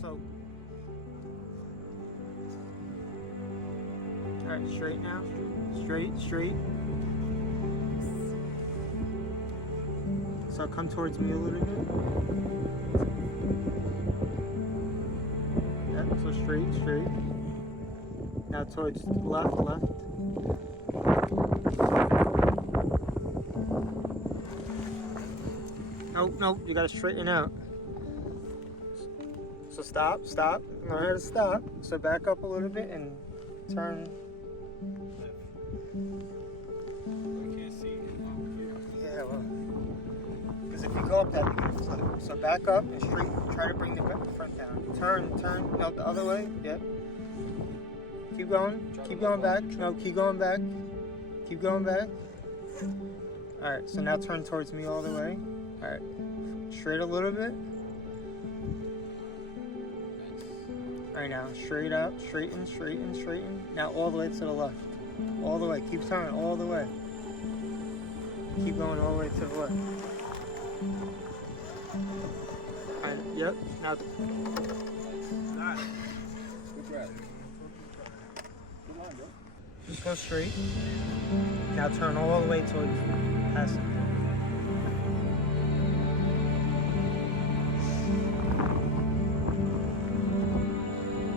So, alright, straight now. Straight. So come towards me a little bit. Yep, so straight. Now towards left. Nope, you gotta straighten out. So stop. Know how to stop. So back up a little bit and turn. I can't see. Yeah, well, because if you go up that, you can flip. So back up and straight. Try to bring the front down. Turn. No, the other way. Yep. Keep going back. No, keep going back. All right. So now turn towards me all the way. All right. Straight a little bit. All right, now straight out, straighten. Now all the way to the left. All the way. Keep turning all the way. Keep going all the way to the left. All right, yep. Now. Nice. Good drive. Come on, bro. Just go straight. Now turn all the way towards passenger.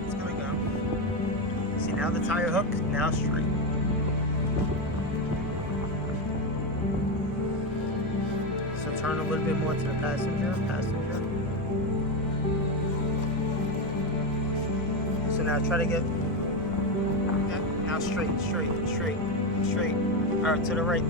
It's gonna go. See, now the tire hook, now straight. So turn a little bit more to the passenger. So now try to get, now straight. All right, to the right.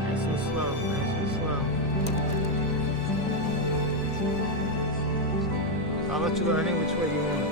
Nice and slow. I'll let you go any which way you want.